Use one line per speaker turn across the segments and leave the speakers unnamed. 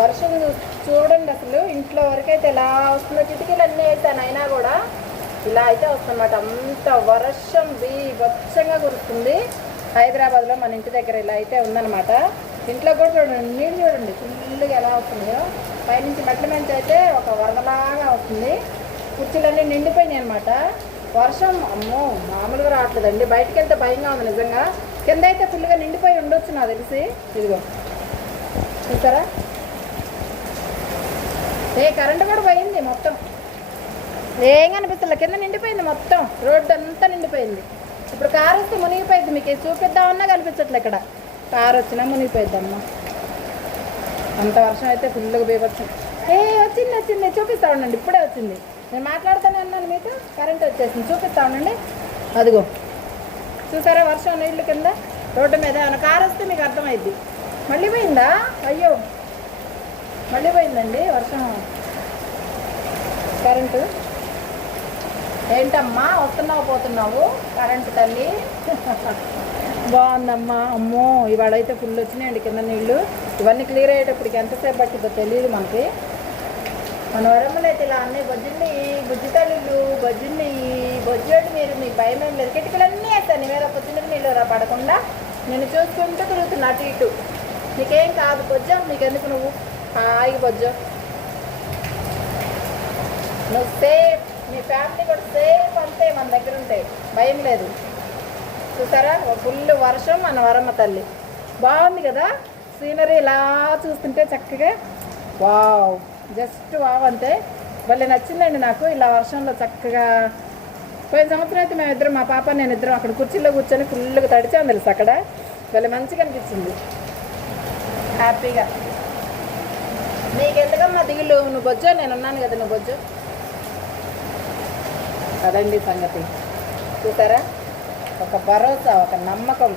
వర్షం చూడండి అసలు. ఇంట్లో వరకు అయితే ఎలా వస్తుందో కిటికీలు అన్నీ వేసాను. అయినా కూడా ఇలా అయితే వస్తుందన్నమాట. అంత వర్షం బీభత్సంగా కురుస్తుంది. హైదరాబాద్లో మన ఇంటి దగ్గర ఇలా అయితే ఉందన్నమాట. ఇంట్లో కూడా చూడండి నీళ్ళు చూడండి. ఫుల్గా ఎలా వస్తుందో పైనుంచి మెట్ల నుంచి అయితే ఒక వరదలాగా వస్తుంది. కుర్చీలన్నీ నిండిపోయినాయి అనమాట వర్షం అమ్మో మామూలుగా రావట్లేదండి. బయటికి వెళ్తే భయంగా ఉంది నిజంగా. కింద అయితే ఫుల్గా నిండిపోయి ఉండొచ్చు నాకు తెలిసి. ఇదిగో. చూసారా? ఏ కరెంటు కూడా పోయింది మొత్తం. ఏం కనిపిస్తుంది కింద నిండిపోయింది మొత్తం. రోడ్డు అంతా నిండిపోయింది. ఇప్పుడు కారు వస్తే మునిగిపోయింది మీకు. చూపిద్దామన్నా కనిపించట్లే ఇక్కడ. కారు వచ్చినా మునిగిపోయింది అమ్మ అంత వర్షం అయితే ఫుల్గా బీభత్సం ఏ వచ్చింది వచ్చింది. చూపిస్తా ఉండండి. ఇప్పుడే వచ్చింది. నేను మాట్లాడుతూనే ఉన్నాను మీకు. కరెంట్ వచ్చేసింది. చూపిస్తా ఉండండి. అదిగో. చూసారా వర్షం నీళ్ళు కింద? రోడ్డు మీద ఏమైనా కారు వస్తే మీకు అర్థమైద్ది. మళ్ళీ పోయిందా? అయ్యో. మళ్ళీ పోయిందండి వర్షం కరెంటు. ఏంటమ్మా వస్తున్నావు పోతున్నావు? కరెంటు తల్లి. బాగుందమ్మా అమ్మో ఇవాళైతే ఫుల్ వచ్చినాయండి కింద నీళ్ళు ఇవన్నీ క్లియర్ అయ్యేటప్పటికి ఎంతసేపు పట్టిందో తెలియదు మనకి. మన వరంలో అయితే ఇలా అన్నీ బొజ్జున్నాయి బుజ్జి తల్లులు బొజ్జున్నాయి బొజ్జోడు మీరు మీకు భయం ఏం లేదు కిటికలన్నీ వేస్తాను వేరే పొద్దున్న నీళ్ళు రా పడకుండా. నేను చూసుకుంటూ తిరుగుతున్నా అటు ఇటు. నీకేం కాదు బొజ్జం నీకెందుకు నువ్వు? హాయిగా బొజ్జో. నువ్వు సేఫ్ మీ ఫ్యామిలీ కూడా సేఫ్ అంతే మన దగ్గర ఉంటాయి భయం లేదు. చూసారా? ఫుల్ వర్షం మన వరమ్మ తల్లి. బాగుంది కదా? సీనరీ ఇలా చూస్తుంటే చక్కగా వావ్ జస్ట్ వావ్ అంతే భలే నచ్చిందండి నాకు ఇలా వర్షంలో చక్కగా. పోయిన సంవత్సరం అయితే మేమిద్దరం మా పాప నేను ఇద్దరం అక్కడ కుర్చీలో కూర్చొని ఫుల్గా తడిచాం తెలుసు అక్కడ? భలే మంచిగా అనిపించింది. హ్యాపీగా నీకు ఎందుకమ్మా దిగులు? నువ్వు బొజ్జో నేను ఉన్నాను కదా నువ్వు బొజ్జో. అదండి సంగతి. చూసారా? ఒక భరోసా ఒక నమ్మకం.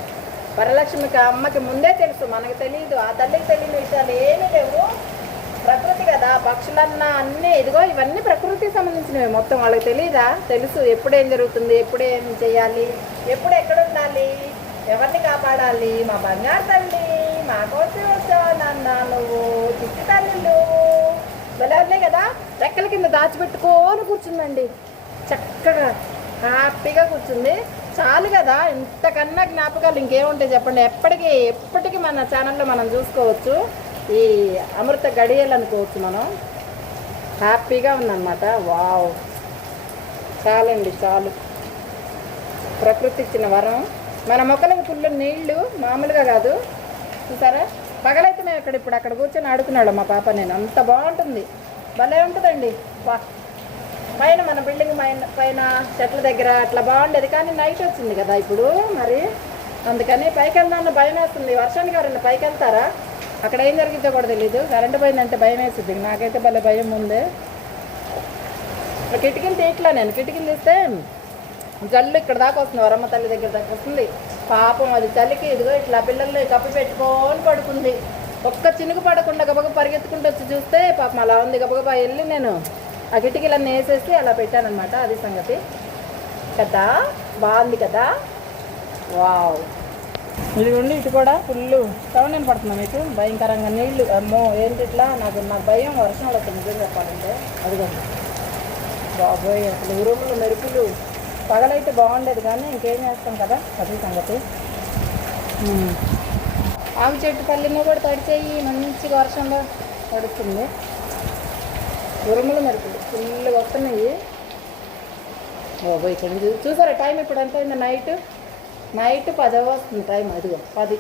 వరలక్ష్మికి అమ్మకి ముందే తెలుసు మనకు తెలియదు ఆ తల్లికి తెలియని విషయాలు ఏమీ లేవు. ప్రకృతి కదా పక్షులన్నా అన్నీ. ఇదిగో ఇవన్నీ ప్రకృతికి సంబంధించినవి. మొత్తం వాళ్ళకి తెలియదా తెలుసు. ఎప్పుడేం జరుగుతుంది? ఎప్పుడేం చేయాలి? ఎప్పుడు ఎక్కడ ఉండాలి? ఎవరిని కాపాడాలి? మా బంగారు తల్లి. మా కోసం వచ్చావు నువ్వు చిట్టి తల్లులు భలే కదా? రెక్కల కింద దాచిపెట్టుకోని కూర్చుందండి. చక్కగా హ్యాపీగా కూర్చుంది. చాలు కదా? ఇంతకన్నా జ్ఞాపకాలు ఇంకేముంటాయి చెప్పండి? ఎప్పటికీ ఎప్పటికీ మన ఛానల్లో మనం చూసుకోవచ్చు. ఈ అమృత గడియలు అనుకోవచ్చు మనం. హ్యాపీగా ఉందన్నమాట. వావ్. చాలండి చాలు. ప్రకృతి ఇచ్చిన వరం. మన మొక్కలకు ఫుల్ నీళ్ళు మామూలుగా కాదు. చూసారా? పగలైతే మేము ఇక్కడ ఇప్పుడు అక్కడ కూర్చొని ఆడుకున్నాడు మా పాప నేను. అంత బాగుంటుంది. భలే ఉంటుందండి. వా. పైన మన బిల్డింగ్ పైన పైన చెట్ల దగ్గర అట్లా బాగుండేది. కానీ నైట్ వచ్చింది కదా ఇప్పుడు మరి. అందుకని పైకి వెళ్దామన్న భయం వేస్తుంది. వర్షానికి ఎవరైనా పైకి వెళ్తారా అక్కడ ఏం జరిగిందో కూడా తెలీదు. కరెంటు పోయిందంటే భయం వేస్తుంది. నాకైతే భలే భయం ఉంది. కిటికీలు తీయట్లా నేను. కిటికీలు తీస్తే జల్లు ఇక్కడ దాకా వస్తుంది. వరమ్మ తల్లి దగ్గర దాకా వస్తుంది. పాపం అది చలికి ఇదిగో ఇట్లా పిల్లల్ని కప్పి పెట్టుకొని పడుకుంది. ఒక్క చినుకు పడకుండా గబగబ పరిగెత్తుకుంటూ వచ్చి చూస్తే పాపం అలా ఉంది. గబగబా వెళ్ళి నేను ఆ కిటికీలన్నీ వేసేసి అలా పెట్టానమాట అది సంగతి. కదా? బాగుంది కదా? వావ్. ఇదిగోండి ఇటు కూడా ఫుల్ సౌండ్ నేను పడుతున్నా మీకు? భయంకరంగా నీళ్ళు. అమ్మో ఏంటి ఇట్లా? నాకు నాకు భయం. వర్షం వాళ్ళకి నిజం చెప్పాలంటే. అదిగోండి బాబోయ్ అసలు ఉరుములు మెరుపులు. పగలైతే బాగుండేది కానీ ఇంకేం చేస్తాం కదా? అది సంగతి. ఆవి చెట్టు పల్లెమో కూడా తడిచేయి మంచిగా వర్షంలో తడుస్తుంది. ఉరుములు మెరుపులు ఫుల్గా వస్తున్నాయి. బాబోయ్ ఇక్కడ చూసారా టైం ఇప్పుడు ఎంత అయింది నైట్? నైట్ పదవ వస్తుంది టైం అదిగో పది.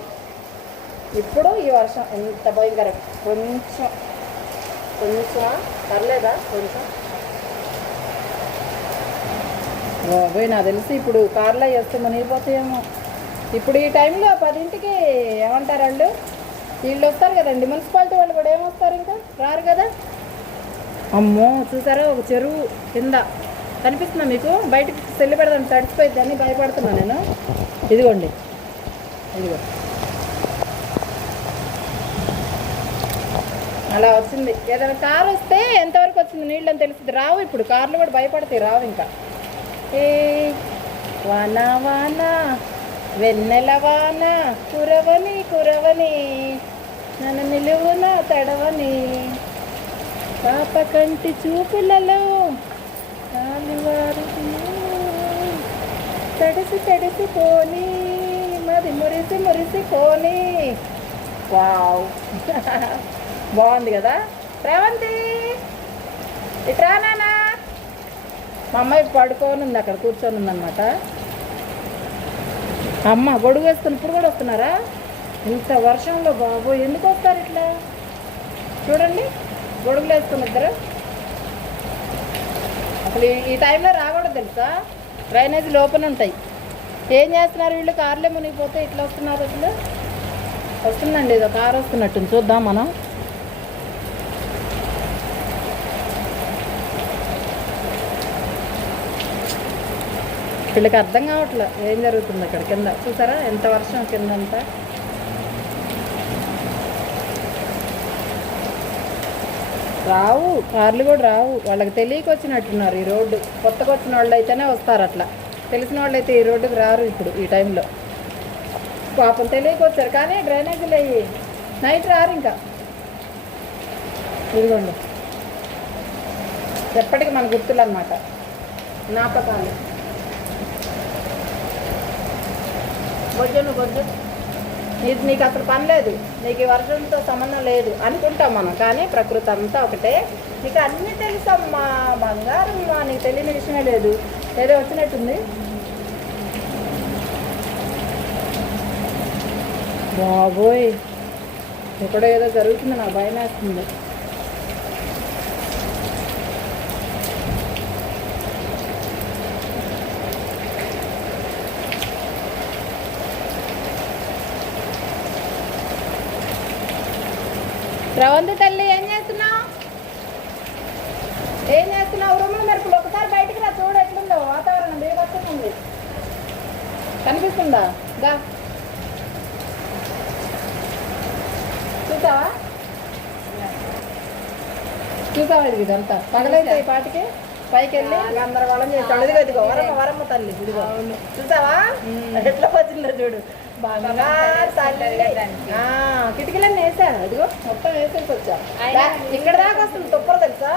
ఇప్పుడు ఈ వర్షం ఎంత భయంకరం. కొంచెం కొంచెం పర్లేదా? కొంచెం. బాబోయ్ నాకు తెలిసి ఇప్పుడు కార్లో వేస్తే మునిగిపోతాయేమో. ఇప్పుడు ఈ టైంలో పదింటికి ఏమంటారు వాళ్ళు? వీళ్ళు వస్తారు కదండి మున్సిపాలిటీ వాళ్ళు కూడా ఏమొస్తారు ఇంకా? రారు కదా? అమ్మో చూసారా? ఒక చెరువు కింద. కనిపిస్తుందా మీకు? బయటకి చెల్లి పెడదాం తడిచిపోయింది అని భయపడుతున్నా నేను. ఇదిగోండి. ఇదిగో. అలా వచ్చింది. ఏదైనా కారు వస్తే ఎంతవరకు వచ్చింది నీళ్ళని తెలిసింది తెలుస్తుంది రావు ఇప్పుడు. కార్లు కూడా భయపడతాయి రావు ఇంకా. ఏ? వాన వాన వెన్నెల వాన కురవని కురవని నన్ను నిలువున తడవని. పాప కంటి చూపులలో కాలివారు తడిసి తడిసిపోని మది మురిసి మురిసిపోని వావ్. బాగుంది కదా? రేవంతి ఇట్రా మా అమ్మాయి పడుకోని ఉంది అక్కడ కూర్చొని ఉందన్నమాట అమ్మ గొడుగు వేసుకుని ఇప్పుడు కూడా వస్తున్నారా? ఇంత వర్షంలో బాబు ఎందుకు వస్తారు ఇట్లా? చూడండి గొడుగులు వేసుకుని ఇద్దరు. అసలు ఈ- టైంలో రాకూడదు తెలుసా? డ్రైనేజీలు ఓపెన్ ఉంటాయి. ఏం చేస్తున్నారు వీళ్ళు? కార్లే మునిగిపోతే ఇట్లా వస్తున్నారు అసలు? వస్తుందండి ఏదో కారు వస్తున్నట్టు చూద్దాం మనం. వీళ్ళకి అర్థం కావట్లే. ఏం జరుగుతుంది అక్కడ కింద? చూసారా? ఎంత వర్షం కింద అంతా? రావు. కార్లు కూడా రావు. వాళ్ళకి తెలియక వచ్చినట్టున్నారు ఈ రోడ్డు. కొత్తగా వచ్చిన వాళ్ళు అయితేనే వస్తారు అట్లా. తెలిసిన వాళ్ళు అయితే ఈ రోడ్డుకి రారు ఇప్పుడు ఈ టైంలో. పాపం తెలియక వచ్చారు. కానీ డ్రైనేజీలు అయ్యి నైట్ రారు ఇంకా. ఇదిగోండి. ఎప్పటికీ మన గుర్తులు అనమాట జ్ఞాపకాలు. బొజ్జను బొజ్జు నీకు నీకు అసలు పని లేదు. నీకు ఈ వర్షంతో సంబంధం లేదు అనుకుంటాం మనం. కానీ ప్రకృతి అంతా ఒకటే. నీకు అన్నీ తెలుసమ్మా బంగారం నీకు తెలియని విషయమే లేదు. ఏదో వచ్చినట్టుంది. బాబోయ్ ఇక్కడ ఏదో జరుగుతుంది నా భయం వేస్తుంది రవంతి తల్లి ఏం చేస్తున్నావు? ఏం చేస్తున్నావు? రూమ్లో మెరుపులు ఒకసారి బయటికి రా చూడు ఎట్లుందో వాతావరణం బీభత్సంగా ఉంది కనిపిస్తుందా? గా చూసావా? చూసావా ఇది ఇదంతా? పగలైతే ఈ పాటికి? పైకి వెళ్ళి చేస్తాడు. ఇదిగో ఇదిగో వరమ్మ వరమ్మ తల్లి ఇదిగో. చూసావా? ఎట్లా వచ్చిందో చూడు. కిటికీలన్నీ వేసా ఇదిగో మొత్తం వేసేసి వచ్చా. ఇక్కడ దాకా వస్తుంది తుప్పర తెలుసా?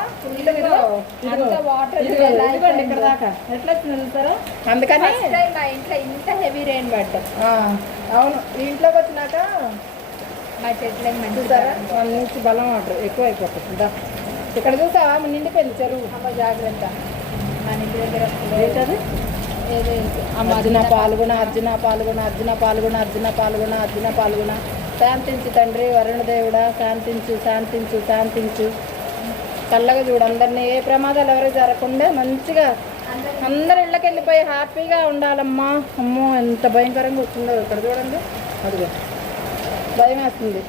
ఇదిగోండి ఇక్కడ దాకా. ఎట్లా వచ్చింది తెలుసారా? అందుకని
మా ఇంట్లో ఇంత హెవీ రెయిన్ పడ్డం
అవును. ఇంట్లోకి వచ్చినాక
మా చెట్లకి మంచి
మంచి బలం వాటర్ ఎక్కువ అయిపోతుంది. ఇక్కడ చూసావా? నిండిపోయింది చెరువు.
అమ్మ జాగ్రత్త. మన ఇంటి దగ్గర
అర్జున పాల్గొన అర్జున పాల్గొన అర్జున పాల్గొన అర్జున పాల్గొన అర్జున పాల్గొన. శాంతించు తండ్రి వరుణదేవుడా శాంతించు శాంతించు శాంతించు. చల్లగా చూడు అందరినీ ఏ ప్రమాదాలు ఎవరికి జరగకుండా మంచిగా అందరు ఇళ్ళకి వెళ్ళిపోయి హ్యాపీగా ఉండాలమ్మా. అమ్మో ఎంత భయంకరంగా వస్తుందో ఇక్కడ చూడండి. అదిగో భయం వేస్తుంది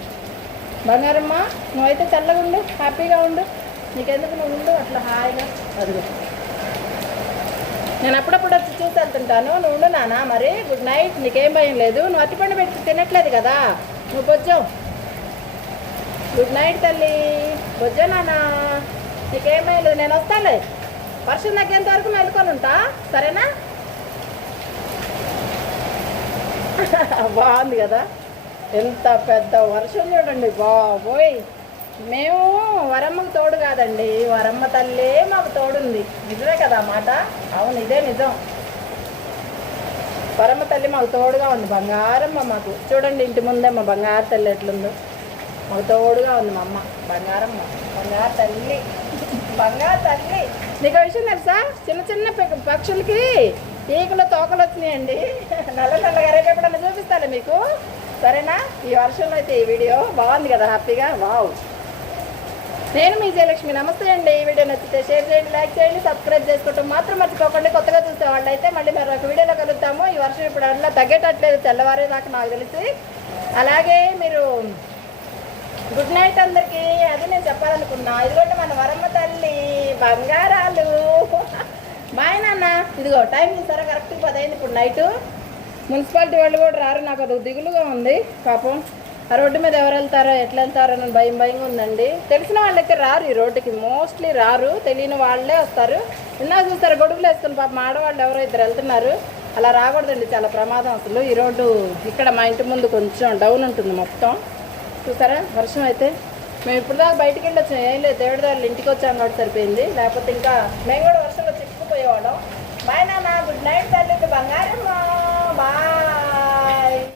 బంగారమ్మా నువ్వైతే చల్లగా ఉండు హ్యాపీగా ఉండు. నీకెందుకు నువ్వు ఉండు అట్లా హాయిగా. అదిగో. నేను అప్పుడప్పుడు వచ్చి చూసి వెళ్తుంటాను. నువ్వు ఉండు నాన్న మరి గుడ్ నైట్ నీకేం భయం లేదు. నువ్వు అట్టిపండు పెట్టి తినట్లేదు కదా. నువ్వు బొజ్జావు గుడ్ నైట్ తల్లి. బొజ్జా నాన్న. నీకేం భయం లేదు. నేను వస్తాలే వర్షం తగ్గేంత వరకు మెలుకొని ఉంటా. సరేనా? బాగుంది కదా. ఎంత పెద్ద వర్షం చూడండి బాబోయ్. మేము వరమ్మకు తోడు కాదండి. వరమ్మ తల్లే మాకు తోడుంది. నిజమే కదా మాట? అవును ఇదే నిజం. వరమ్మ తల్లి మాకు తోడుగా ఉంది. బంగారమ్మ మాకు. చూడండి ఇంటి ముందే మా బంగారు తల్లి ఎట్లుందో. మాకు తోడుగా ఉంది మా అమ్మ. బంగారమ్మ. బంగారు తల్లి. బంగారు తల్లి. నీకు విషయం తెలుసా? చిన్న చిన్న పక్షులకి ఈకలు తోకలు వచ్చినాయండి. నల్ల నల్లగా రేపు చూపిస్తాను మీకు. సరేనా? ఈ వర్షంలో అయితే ఈ వీడియో బాగుంది కదా హ్యాపీగా? వావ్. నేను మీ జయలక్ష్మి. నమస్తే అండి. ఈ వీడియో నచ్చితే షేర్ చేయండి లైక్ చేయండి సబ్స్క్రైబ్ చేసుకోవటం మాత్రం మర్చిపోకండి. కొత్తగా చూసే వాళ్ళు అయితే మళ్ళీ మరి ఒక వీడియోలో కలుగుతాము ఈ వర్షం ఇప్పుడు అట్లా తగ్గేటట్లేదు. తెల్లవారేదాకా నాకు తెలిసి. అలాగే మీరు గుడ్ నైట్ అందరికీ. అది నేను చెప్పాలనుకున్నా. ఇదిగోండి మన వరమ్మ తల్లి. బంగారాలు. బాయ్ నాన్న ఇదిగో టైం చూసారా? కరెక్ట్ పదైంది ఇప్పుడు నైట్. మున్సిపాలిటీ వాళ్ళు కూడా రారు. నాకు అది దిగులుగా ఉంది. పాపం. ఆ రోడ్డు మీద ఎవరు వెళ్తారో ఎట్లా వెళ్తారో అని భయం భయంగా ఉందండి. తెలిసిన వాళ్ళైతే రారు ఈ రోడ్డుకి. మోస్ట్లీ రారు. తెలియని వాళ్ళే వస్తారు. ఇందాక చూస్తారు గొడుగులు వేసుకుని పాపం ఆడవాళ్ళు ఎవరో ఇద్దరు వెళ్తున్నారు. అలా రాకూడదండి చాలా ప్రమాదం అసలు. ఈ రోడ్డు ఇక్కడ మా ఇంటి ముందు కొంచెం డౌన్ ఉంటుంది మొత్తం. చూసారా వర్షం అయితే. మేము ఇప్పుడు దాకా బయటికి వెళ్ళి వచ్చాం ఏం లేదు దేవుడి దారిలో ఇంటికి వచ్చాం కాబట్టి సరిపోయింది. లేకపోతే ఇంకా మేము కూడా వర్షంలో చిక్కుకుపోయేవాళ్ళం. బాయ్ నాన్న గుడ్ నైట్